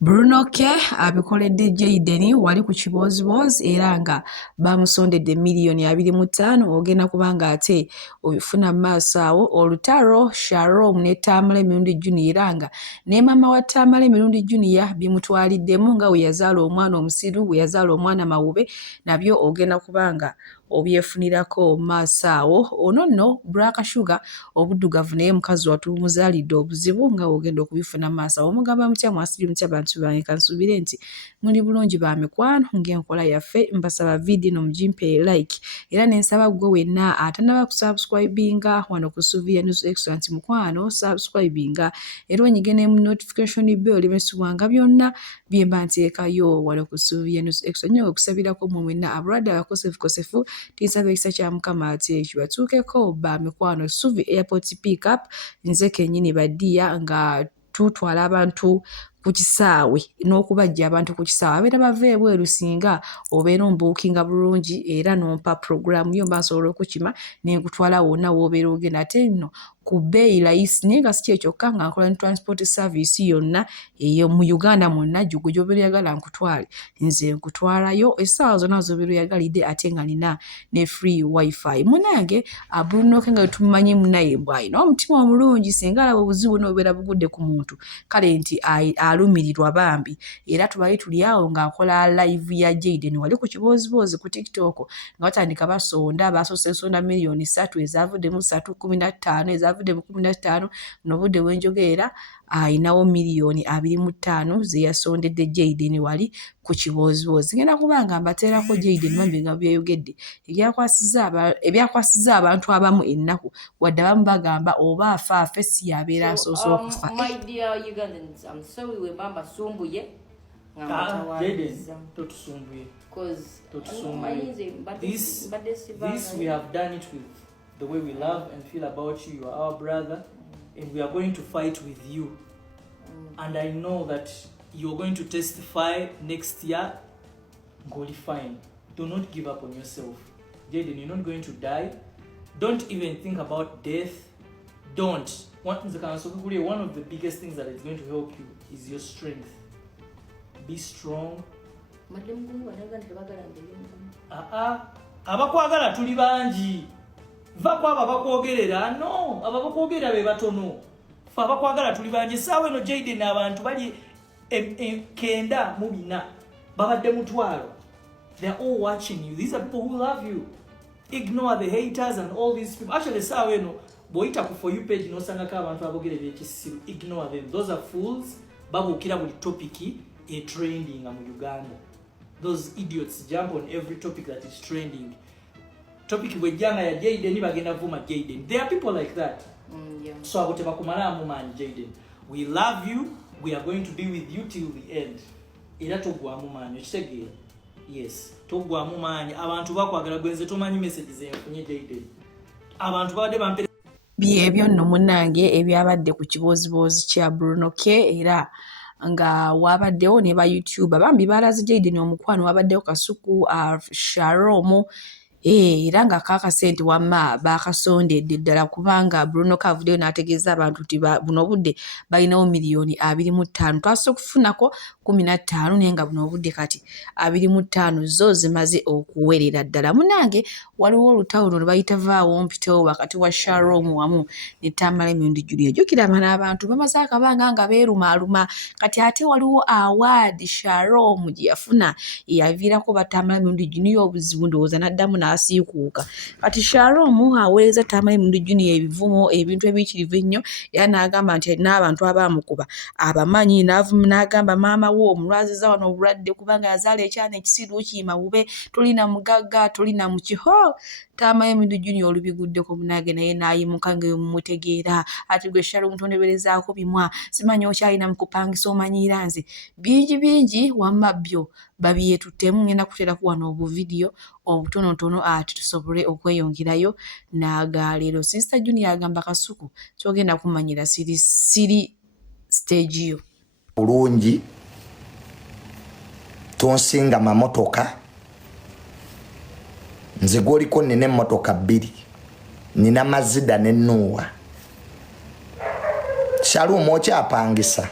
Bruno K abikoledde Jayden wali ku kibozibozi era nga bamusondedde $2.5 ogenda kubanga ate obifuna maaso awo olutalo Shalom ne Tamale Jr era nga ne maama wa Tamale Jr bimutwaliddemu nga we yazaala omwana omusiru we yazaala omwana mawube nabyo ogenda kubanga obyefunirako maaso awo ono nno Black Sugar obuddugavu naye mukazi watumuzaalidde obuzibu nga ogenda okubifuna maaso awo omugamba mutya mwasiri mutya bantu bange kansubire nti muli bulungi ba mikwano ng'enkola yaffe mbasaba video no mujimpe like era nensaba gwe wenna atanaba kusubscribinga wano ku Suvia News Excellent mukwano subscribinga era onyigene mu notification bell limesubwanga byonna byemba nteekayo wano ku Suvia News Excellent nyo okusabirako mu mwenna abrada akosefu tinsaba ekisa kya mukama ate kibatuukeko ba mikwano Suvi Airport pick up nze kennyini baddiya nga tutwala abantu ku kisaawe n'okubajja abantu ku kisaawe abeera bava ebweru singa obeera ombuukinga bulungi era nompa program yo mba nsobola okukima nenkutwala wonna w'obeera ogenda ate nno ku bbeeyi layisi naye nga si kye kyokka nga nkola ne transport service yonna eyo mu Uganda mwonna gwe gy'obeera oyagala nkutwale nze nkutwalayo essaawa zonna z'obeera oyagalidde ate nga nina ne free wifi munange Bruno K nga tumumanyi munaye bw'alina omutima omulungi singa alaba obuzibu n'obeera bugudde ku muntu kale nti alumirirwa bambi era tubaye tuli awo ng'akola live ya Jayden wali ku kibozibozi ku TikTok nga batandika basonda basoose ensonda 3,000,000 ezavuddemu 315 ezavuddemu 15 n'obudde bw'enjogerera ayinawo 2,500,000 ze yasondedde Jayden wali ku kibozibozi ngenda kubanga mbateerako Jayden bambi nga byeyogedde ebyakwasizza abantu abamu ennaku wadde abamu bagamba oba afaafe si yabeera asoose okufa. My dear Ugandans, I'm sorry we mamba sumbuye Jayden totusumbuye this we have done it with the way we love and feel about you. You are our brother and we are going to fight with you and I know that you're going to testify next year. Go fine. Do not give up on yourself. Jayden, you're not going to die. Don't even think about death. Don't. One of the biggest things that is going to help you is your strength. Be strong. Abakwagala tuli bangi. Va kwa abakwogerera no abakwogerera be batono. Fa abakwagala tuli bangi sawe no Jayden abantu bali kenda mu bina babadde mutwalo. They are all watching you. These are people who love you. Ignore the haters and all these people. Actually sawe no boita ku for you page no sanga ka abantu abogere byekisiru. Ignore them. Those are fools. Babukira buli topic trending mu Uganda. Those idiots jump on every topic that is trending. Topic wejanga ya Jayden bagenda vuma Jayden. There are people like that. Yeah. So aboteba kumala mu man Jayden. We love you. We are going to be with you till the end. Era togwa mu man ekitegeera. Yes. Togwa mu man abantu bakwagala gwenze tomanyi messages enfunye Jayden. Abantu bade bampe byebyo nno munnange ebyabadde ku kibozibozi kya Bruno K era nga wabaddewo ne ba YouTube bambi balaze Jayden omukwano wabaddewo kasuku Shalom era nga kakasente wamma bakasondedde ddala kubanga Bruno K avuddeyo n'ategeeza abantu nti buno budde balinawo 2,25,000 twasobola okufunako 15 naye nga buno budde kati 25 zo zimaze okuwerera ddala munange waliwo olutawulo lwe bayita vaawo mpitewo wakati wa Shalom wamu ne Tamale Jr jjukira n'abantu bamaze akabanga nga beerumaaluma kati ate waliwo award Shalom gye yafuna yaviirako ba Tamale Jr obuzibu ndowooza n'addamu n'asiikuuka kati Shalom aweereza Tamale Jr ebivumo ebintu ebiyitirivu ennyo era n'agamba nti n'abantu abamukuba abamanyi n'agamba maama wo omulwaziza wano obulwadde kubanga yazaala ekyana ekisiru kimawube tolina mugagga tolina mukiho Tamale Jr olubiguddeko munage naye n'ayimuka ng'emumutegeera ati gwe Shalom tondeberezaako bimwa simanyi okyalina mukupangisa omanyiira nze bingi wamma byo babyetuttemu ngenda kuteerako wano obuvidiyo obutonotono ati tusobole okweyongerayo n'agaleero Sister Junior agamba kasuku kyogenda kumanyira siri stage yo bulungi tonsinga mamotoka nze gwoliko nina emmotoka 2 nina Mazida ne Nuwa Shalom okyapangisa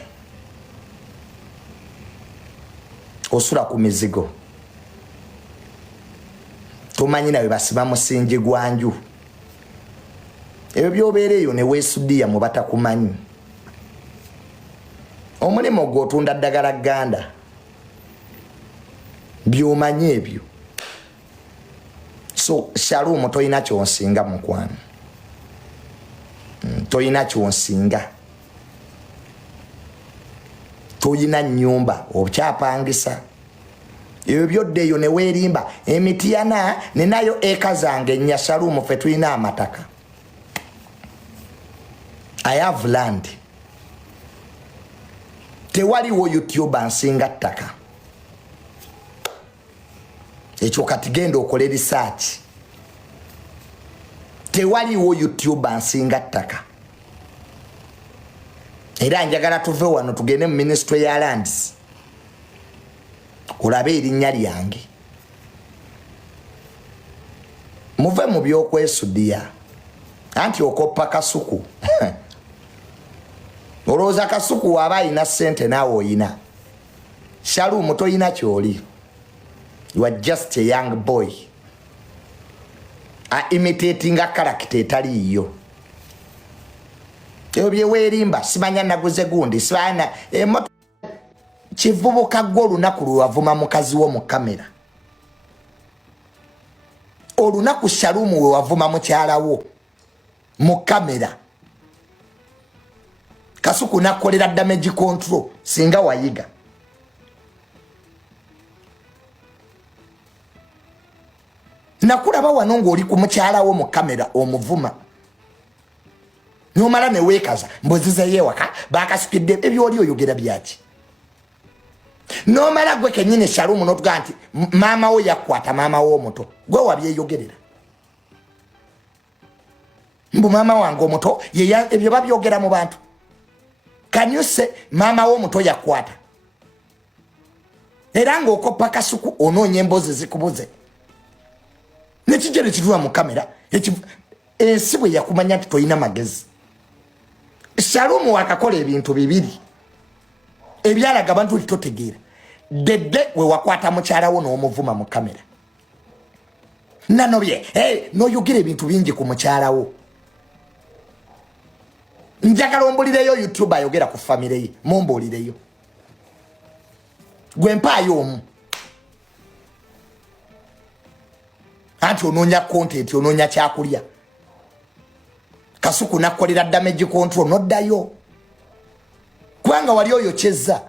osula ku mizigo tomanyi nawe basiba musingi gwanju ebyo byobeera eyo ne weesudiya mu batakumanyi omulimu gw'otunda ddagala gganda byomanyi ebyo so Shalom toyina kyonsinga mukwano toyina kyonsinga toyina nnyumba okyapangisa ebyo byodde eyo ne weerimba emitiyana nenayo eka zange nnya Shalom ffe tulina amataka I have land tewaliwo YouTube nsinga ttaka ekyo kati genda okole research tewaliwo YouTube nsinga ttaka era njagala tuve wano tugende mu ministry ya lands olabe erinnya lyange muve mu byokwesudiya anti okoppa kasuku olowooza kasuku waaba ayina ssente naawe oyina Shalom toyina kyoli you are just a young boy imitating a character etaliiyo ebyo byeweerimba simanya naguze gundi sibana kivubuka gwe olunaku lwewavuma mukazi wo mu kamera olunaku Shalom wewavuma mukyala wo mu kamera kasuku nakolera damage control singa wayiga nakulaba wano ng'oli ku mukyala wo mu kamera omuvuma nomala ne weekaza mbozizeyo ewaka bakasukidde ebyoli oyogera byaki nomala gwe kennyini Shalom notugaa nti maama wo yakwata maama wo omuto gwe wabyeyogerera mbu maama wange omuto ebyo babyogera mu bantu kanyuse maama wo omuto yakwata era ng'okoppa kasuku onoonya emboozi zikubuze nekijere kitula mu kamera ensi bwe yakumanya nti toyina magezi Shalom wakakola ebintu bibiri ebyalaga abantu litotegeera dedde we wakwata mukyala wo n'omuvuma mu kamera nanobye noyogera ebintu bingi ku mukyala wo njagala ombulireyo YouTube ayogera ku famire ye mumbulireyo gwe mpaayo omu anti onoonya content onoonya kyakulya kasuku nakolera damage control noddayo kubanga wali oyo kyezza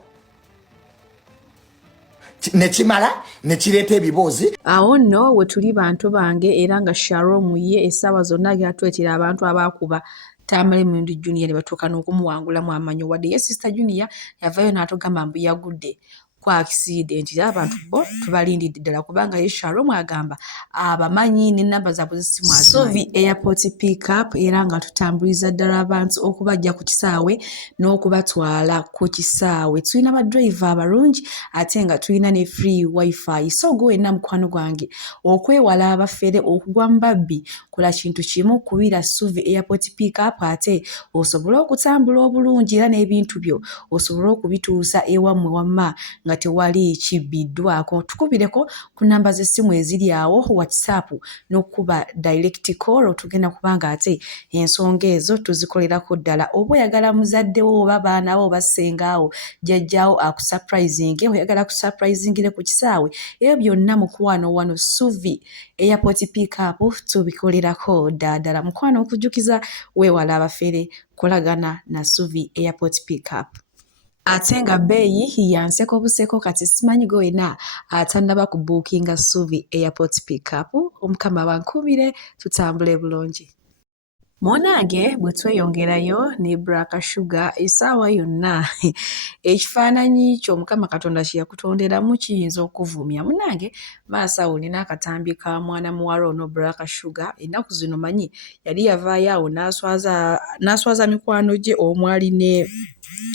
nekimala nekireeta ebiboozi awo nno we tuli bantu bange era nga Shalom ye essaawa zonna gyatwetera abantu abakuba Tamale Jr ne batuuka n'okumuwangulamu amanyo wadde ye Sister Junior yavayo n'atugamba mbu yagudde ku accident era abantu bo tubalindidde ddala kubanga ye Shalom agamba abamanyi n'ennamba zaabwe z'essimu Suvi airport pick up era nga tutambuliza ddala abantu okubajja ku kisaawe n'okubatwala ku kisaawe tulina badriver abalungi ate nga tulina ne free wifi so gwe wenna mukwano gwange okwewala abafere okugwa mu babbi kola kintu kimu kubira Suvi airport pick up ate osobole okutambula obulungi era n'ebintu byo osobole okubituusa ewammwe wamma nga tewali kibiddwako tukubireko ku namba z'essimu eziri awo WhatsApp n'okuba direct call tugenda kubanga ate ensonga ezo tuzikolerako ddala oba oyagala muzaddewo oba baana bo oba ssengaawo jjajjaawo akusurprising oyagala kusurprisingire ku kisaawe ebyo byonna mukwano wano Suvi airport pick up tubikolerako ddala mukwano okujjukiza weewala abafere kolagana na Suvi airport pick up ate nga bbeeyi yanseko buseko kati simanyi gwe wena atannaba ku bookinga Suvi airport pick up omukama bankubire tutambule bulungi Monange bwe tweyongerayo ne Black Sugar essaawa yonna ekifaananyi ky'omukama Katonda kye yakutonderamu kiyinza okuvumya munange maasawo nina akatambi ka mwana muwala ono Black Sugar ennaku zino manyi yali yavaayo awo n'aswaza mikwano gye omwali ne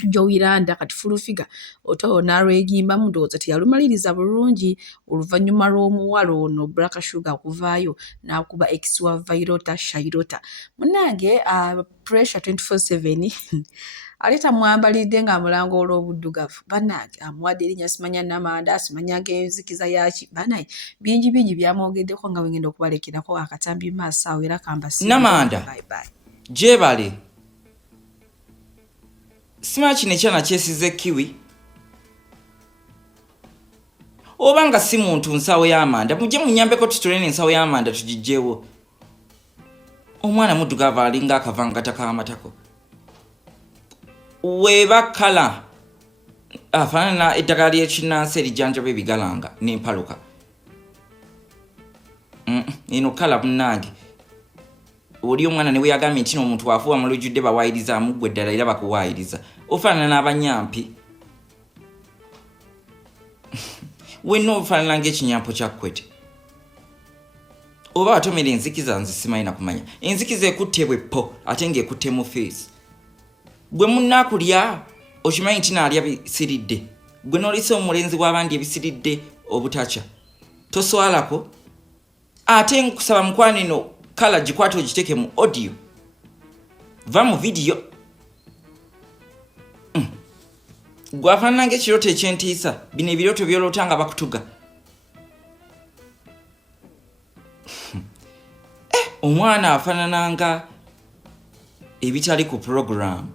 Joyiranda kati fulufiga oto n'alwegimbamu ndowooza teyalumaliriza bulungi oluvannyuma lw'omuwala ono Black Sugar okuvaayo n'akuba ex wa Vairota Shairota munange pressure 24/7 aleta mwambalidde nga amulango olw'obuddugavu bannange amuwadde erinnya simanya Namanda simanyanga enzikiza yaki banaye bingi byamwogeddeko nga wengenda okubalekerako akatambi maaso awo era kambasi Namanda jebale simanyi kino ekyana kyesize kiwi oba nga si muntu nsawo y'amanda mujje munyambeko tutulene ensawo y'amanda tugijjeewo omwana muddugavu alinga akavangata k'amatako weba kala afaanana eddagala ly'ekinnansi erijjanjaba ebigalanga n'empaluka eno kala munnange oli omwana ne weyagambye nti n'omuntu wafuuwa mu lujjudde bawaayiriza amuggwa eddala era bakuwaayiriza ofaanana n'abanyampi wenna ofaanana ng'ekinyampo kyakwete oba watomera enzikiza nze simanyi na kumanya enzikiza ekutte bweppo ate ng'ekutte mu feesi gwe munnaakulya okimanyi nti naalya bisiridde gwe n'olisa omulenzi w'abandi ebisiridde obutakya toswalako ate nkusaba mukwano eno kala gikwate ogiteeke mu audio va mu vidiyo gwafaanana ng'ekirooto ekyentiisa bino ebirooto byoloota nga bakutuga omwana afaanananga ebitali ku program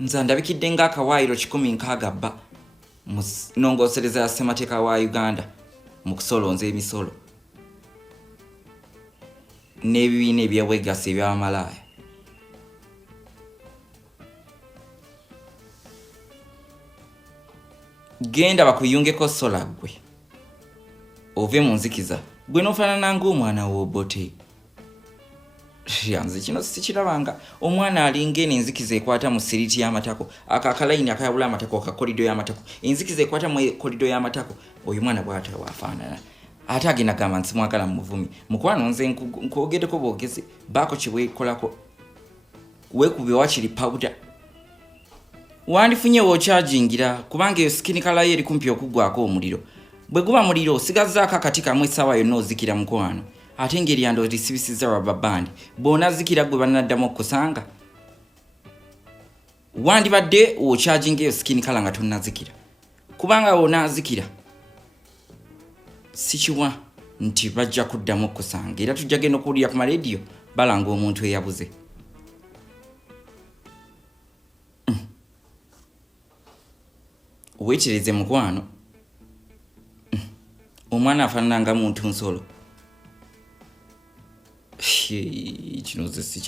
nze ndabikidde ng'akawaayiro 160 mu nnongoosereza ya ssemateeka wa Uganda mu kusolonza emisolo n'ebibiina ebyobwegassi eby'abamalaaya genda bakuyungeko sola gwe ove mu nzikiza gwe n'ofaanana ng'omwana w'obote yanze kino sikirabanga omwana alinga eno enzikiza ekwata mu siriti y'amatako akakalayini akayabula amatako akakolido y'amatako enzikiza ekwata mu kolido y'amatako oyo mwana bw'ata waafaanana ate agenda gamba nsi mwagala mu muvumi mukwano nze nkwogeddeko bwogezi baako kibwekolako weekubye wakiri pawuda wandifunye wookyajingira kubanga eyo sikini kalayo eri kumpi okuggwako omuliro bwe guba muliro osigazzaako akati kamu essaawa yonna ozikira mukwano ate ng'eryando lisibisizza rubber band bw'onazikira gwe banaddamu okukusanga wandibadde wokyajinga eyo sikini kala nga tonnazikira kubanga wonaazikira sikiwa nti bajja kuddamu okukusanga era tujja genda okuwulira ku marediyo balanga omuntu eyabuze weekyereze mukwano omwana afaanana nga muntu nsolo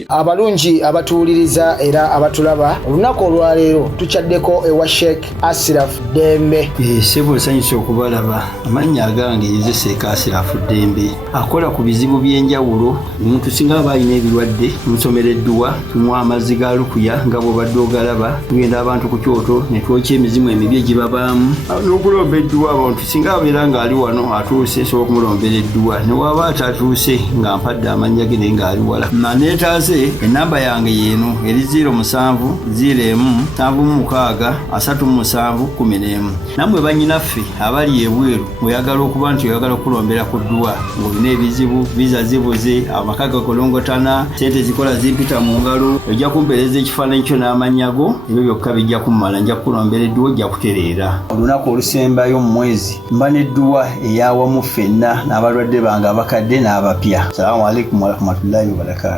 abalungi abatuwuliriza era abatulaba olunaku olwaleero tukyaddeko ewa Sheikh Ashraf Dembe sebo sanyusa okubalaba amannya agange yezeseeka Ashraf Dembe akola ku bizibu by'enjawulo omuntu singa aba alina ebirwadde musomereddwa tunywa amazzi ga lukuya nga bw'obadde ogalaba tugenda abantu ku kyoto ne twokya emizimu emibi egibabaamu n'okulomba edduwa abantu singa abeera ng'ali wano atuuse sobola okumulombeera edduwa ne waba atatuuse nga mpadde amanya gene ngali wala manetaze enamba yange yeno eri 0707763711 namwe banyinaffe abali ebweru oyagala okuba nti oyagala okulombera ku dduwa ng'olina ebizibu viza zibuze amaka gakolongotana sente zikola zimpita mu ngalo ojja kumpeereza ekifaananyi kyo n'amanyago ebyo byokka bijja kummala nja kukulombera edduwa ojja kutereera olunaku olusembayo mu mwezi mba n'edduwa eyawamu ffenna n'abalwadde bange abakadde n'abapya. Salamu alaikum warahmatullahi wabarakatuh.